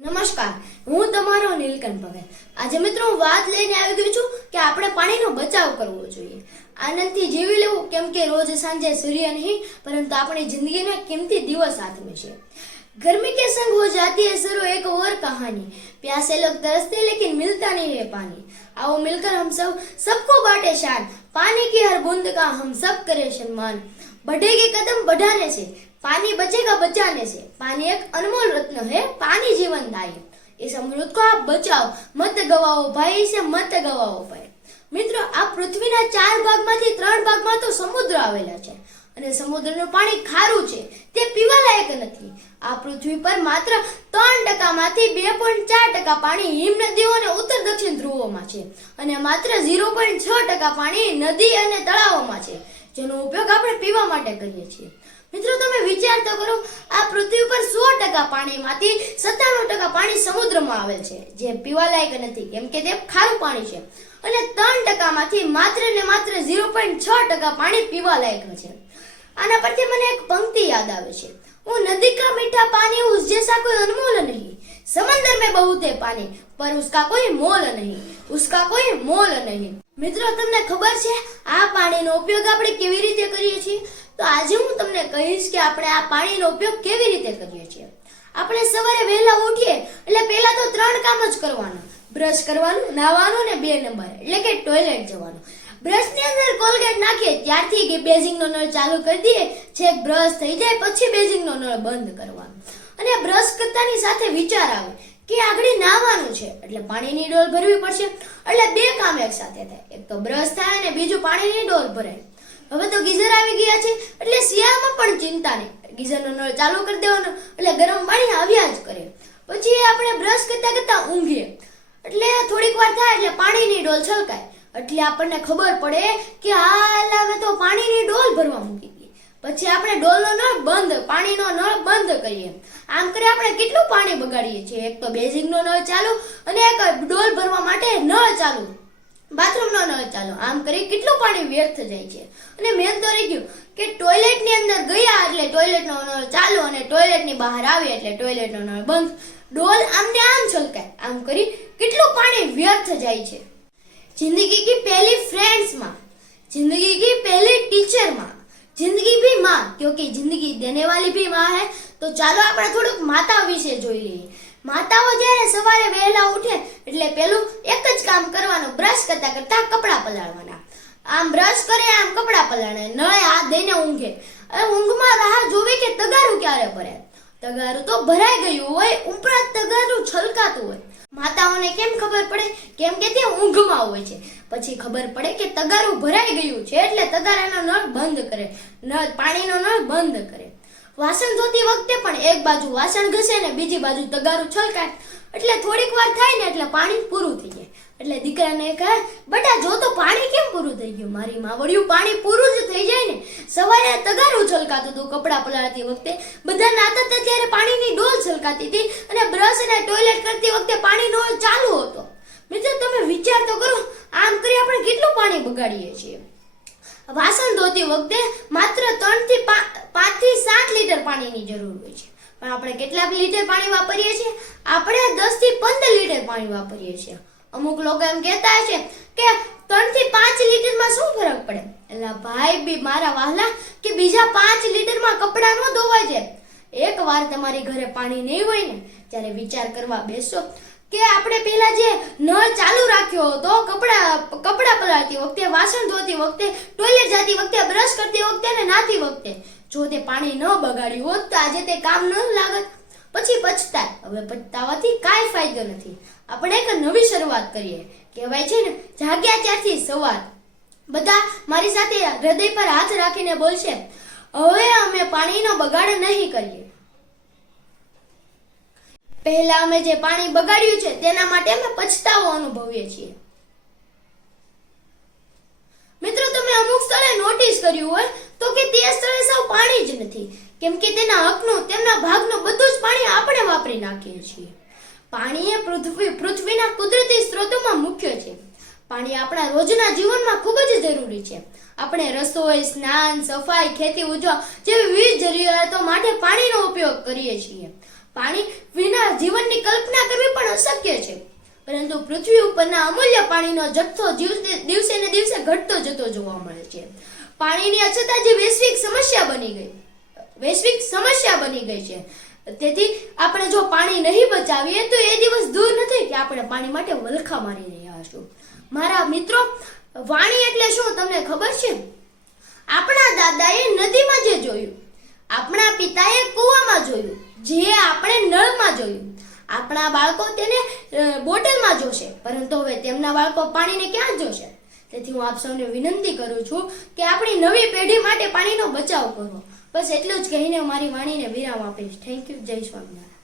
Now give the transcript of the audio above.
નમસ્કાર હું તમારો નીલકંઠ ભગત આજે મિત્રો હું વાત લઈને આવી ગઈ છું કે આપણે પાણીનો બચાવ કરવો જોઈએ આનંદથી જીવી લેવું કેમ કે રોજ સાંજે સૂર્ય નહીં પરંતુ આપણી જિંદગીના કિંમતી દિવસ હાથમાં છે गर्मी के संग हो जाती है शुरू एक और कहानी प्यासे लोग तरसते लेकिन मिलता नहीं है पानी आओ मिलकर हम सब सबको बांटे शान पानी की हर बूंद का हम सब करें सम्मान बढ़ेगी कदम बढ़ाने से पानी बचेगा बचाने से पानी एक अनमोल रत्न है पानी जीवनदायी इस अमृत को आप बचाओ मत गवाओ भाई इसे मत गवाओ ભાઈ મિત્રો આ પૃથ્વીના ચાર ભાગમાંથી ત્રણ ભાગમાં તો સમુદ્ર આવેલા છે અને સમુદ્રનું પાણી ખારું છે તે પીવા લાયક નથી આ પૃથ્વી પર માત્ર ત્રણ ટકામાંથી બે પોઈન્ટ ચાર ટકા પાણી હિમ નદીઓ અને ઉત્તર દક્ષિણ ધ્રુવોમાં છે અને માત્ર ઝીરો પોઈન્ટ છ ટકા પાણી નદી અને તળાવોમાં છે જેનો ઉપયોગ આપણે પીવા માટે કરીએ છીએ મિત્રો તમે વિચાર તો કરો આ પૃથ્વી પર સો ટકા પાણીમાંથી સત્તાણું ટકા પાણી સમુદ્રમાં આવેલ છે જે પીવા લાયક નથી કેમ કે તે ખારું પાણી છે અને ત્રણ ટકામાંથી માત્ર ને માત્ર ઝીરો પોઈન્ટ છ ટકા પાણી પીવા લાયક છે આના પરથી મને એક પંક્તિ યાદ આવે છે वो नदी का मीठा पानी उस जैसा कोई अनमोल नहीं समंदर में बहुत है पानी पर उसका कोई मोल नहीं उसका कोई मोल नहीं મિત્રો તમને ખબર છે આ પાણીનો ઉપયોગ આપણે કેવી રીતે કરીએ છીએ તો આજે હું તમને કહીશ કે આપણે આ પાણીનો ઉપયોગ કેવી રીતે કરીએ છીએ. આપણે સવારે વહેલા ઉઠીએ, એટલે પહેલા તો ત્રણ કામ જ કરવાના. બ્રશ કરવાનું નાહવાનું ને બે નંબર, એટલે કે ટોયલેટ જવાનું. બ્રશની અંદર કોલગેટ નાખીએ, ત્યારથી કે બેઝિંગનો નળ ચાલુ કરી દઈએ, છેક બ્રશ થઈ જાય, પછી બેઝિંગનો નળ બંધ કરવાનો. અને બ્રશ કરતાની સાથે વિચાર આવે કે આગળ નાહવાનું છે, એટલે પાણીની ડોલ ભરવી પડશે. એટલે બે કામ એક સાથે થાય. એક તો બ્રશ થાય અને બીજું પાણીની ડોલ ભરાય. હવે તો ગીઝર આવી ગયા છે, એટલે શિયાળામાં પણ ચિંતા નહીં. ગીઝરનો નળ ચાલુ કરી દેવાનો, એટલે ગરમ પાણી આવ્યા જ કરે. પછી આપણે બ્રશ કરતા કરતા ઊંઘીએ. એટલે થોડીક વાર થાય એટલે પાણીની ડોલ છલકાય. એટલે આપણને ખબર પડે કે હાલ હવે તો પાણીની ડોલ ભરવા મૂકી દઈએ પછી આપણે ડોલનો નળ બંધ, પાણીનો નળ બંધ કરીએ. આમ કરી આપણે કેટલું પાણી બગાડીએ છીએ? એક તો બેઝિંગનો નળ ચાલુ અને એક ડોલ ભરવા માટે નળ ચાલુ. બાથરૂમ નો ન ચાલો. આમ કરી કેટલું પાણી વ્યર્થ જાય છે. અને મેં દોરી ગયું કે ટોયલેટની અંદર ગયા એટલે ટોયલેટનો નળ ચાલુ અને ટોયલેટની બહાર આવી એટલે ટોયલેટનો નળ બંધ. ડોલ આમને આમ છલકાય. આમ કરી કેટલું પાણી વ્યર્થ જાય છે. જિંદગી કી પહેલી ફ્રેન્ડ્સમાં જિંદગી કી પહેલી ટીચરમાં જિંદગી ભી માં, ક્યોંકિ જિંદગી દેને વાલી ભી માં હે, તો ચાલો આપણે થોડુંક માતા વિશે જોઈ લઈએ માતાઓ જ્યારે સવારે વહેલા ઉઠે, એટલે પેલું એક જ કામ કરવાનું બ્રશ કરતા કરતા કપડાં પલાળવાના. આમ બ્રશ કરે, આમ કપડાં પલાળે, નળે હાથ દઈને ઊંઘે. ઊંઘમાં રાહ જોવે કે તગારું ક્યારે ભરે તગારું તો ભરાઈ ગયું હોય, ઉપરાંત તગારું છલકાતું હોય. માતાઓને કેમ ખબર પડે? કેમ કે તે ઊંઘમાં હોય છે. પછી ખબર પડે કે તગારું ભરાઈ ગયું છે, એટલે તગારાનો નળ બંધ કરે. નળ, પાણીનો નળ બંધ કરે. વાસણ ધોતી વખતે પણ એક બાજુ વાસણ ઘસે ને બીજી બાજુ તગારું છલકાય. એટલે થોડીક વાર થાય ને એટલે પાણી પૂરું થઈ જાય. એટલે દીકરાને કહે, બેટા, જો તો પાણી કેમ પૂરું થઈ ગયું? મારી માવડિયું પાણી પૂરું જ થઈ જાય ને. સવારે તગારું છલકાતું હતું કપડાં પલાળતી વખતે. બધા નાતા હતા ત્યારે પાણીની ડોલ છલકાતી હતી અને બ્રશ અને ટોયલેટ કરતી વખતે પાણીનો ચાલુ હતો. મિત્રો, તમે વિચાર તો કરો, આમ કરી આપણે કેટલું પાણી બગાડીએ છીએ? વાસણ ધોતી વખતે માત્ર ત્રણથી પાંચથી સાત લીટર પાણીની જરૂર હોય છે. પણ આપણે કેટલા લીટર પાણી વાપરીએ છીએ? આપણે દસથી પંદર લીટર પાણી વાપરીએ છીએ. અમુક લોકો એમ કહેતા છે કે ત્રણથી પાંચ લીટરમાં શું ફરક પડે? એટલે ભાઈ બી મારા વાહલા કે બીજા પાંચ લીટરમાં કપડાં ન ધોવા છે. એક વાર તમારી ઘરે પાણી નહીં હોય ને, ત્યારે વિચાર કરવા બેસો. કે આપણે પેલા જે નળ ચાલુ રાખ્યો હતો, કપડા કપડા પલાળતી વખતે, વાસણ ધોતી વખતે ટોયલેટ જતી વખતે બ્રશ કરતી વખતે અને નાતી વખતે, જો તે પાણી ન બગાડ્યું હોત તો આજે તે કામ ન લાગત. પછી પછતાય. હવે પછતાવાથી કાંઈ ફાયદો નથી. આપણે એક નવી શરૂઆત કરીએ. કહેવાય છે ને, જાગ્યા ત્યારથી સવાર. બધા મારી સાથે હૃદય પર હાથ રાખીને બોલશે, હવે અમે પાણીનો બગાડ નહીં કરીએ. પહેલા અમે જે પાણી બગાડ્યું છે, તેના માટે અમે પછતાવો અનુભવીએ છીએ. મિત્રો, તમે અમુક સ્થળે નોટિસ કર્યું હોય, તો કે તે સ્થળે સાવ પાણી જ નથી. કેમ કે તેના હકનું, તેમના ભાગનું બધું જ પાણી આપણે વાપરી નાખીએ છીએ. પાણી એ પૃથ્વી, પૃથ્વીના કુદરતી સ્ત્રોતોમાં મુખ્ય છે. પાણી આપણા રોજના જીવનમાં ખૂબ જ જરૂરી છે. આપણે રસોઈ, સ્નાન, સફાઈ, ખેતી ઉજવા જેવી વિવિધ જરૂરિયાતો માટે પાણીનો ઉપયોગ કરીએ છીએ. પાણી વિના જીવનની કલ્પના કરવી પણ અશક્ય છે. પરંતુ પૃથ્વી ઉપરના અમૂલ્ય પાણીનો જથ્થો દિવસે ને દિવસે ઘટતો જતો જોવા મળે છે. પાણીની અછત આજે વૈશ્વિક સમસ્યા બની ગઈ, વૈશ્વિક સમસ્યા બની ગઈ છે. તેથી આપણે જો પાણી નહીં બચાવીએ તો એ દિવસ દૂર નથી કે આપણે પાણી માટે વલખા મારી રહ્યા હશું. મારા મિત્રો, વાણી એટલે શું તમને ખબર છે? આપણા દાદાએ નદીમાં જે જોયું, આપણા પિતાએ કૂવામાં જોયું જે આપણે નળમાં જોયું. આપણા બાળકો તેને બોટલમાં જોશે. પરંતુ હવે તેમના બાળકો પાણીને ક્યાં જોશે? તેથી હું આપ સૌને વિનંતી કરું છું કે આપણી નવી પેઢી માટે પાણીનો બચાવ કરો. બસ એટલું જ કહીને મારી વાણીને વિરામ આપીશ. થેન્ક યુ જય સ્વામિનારાયણ.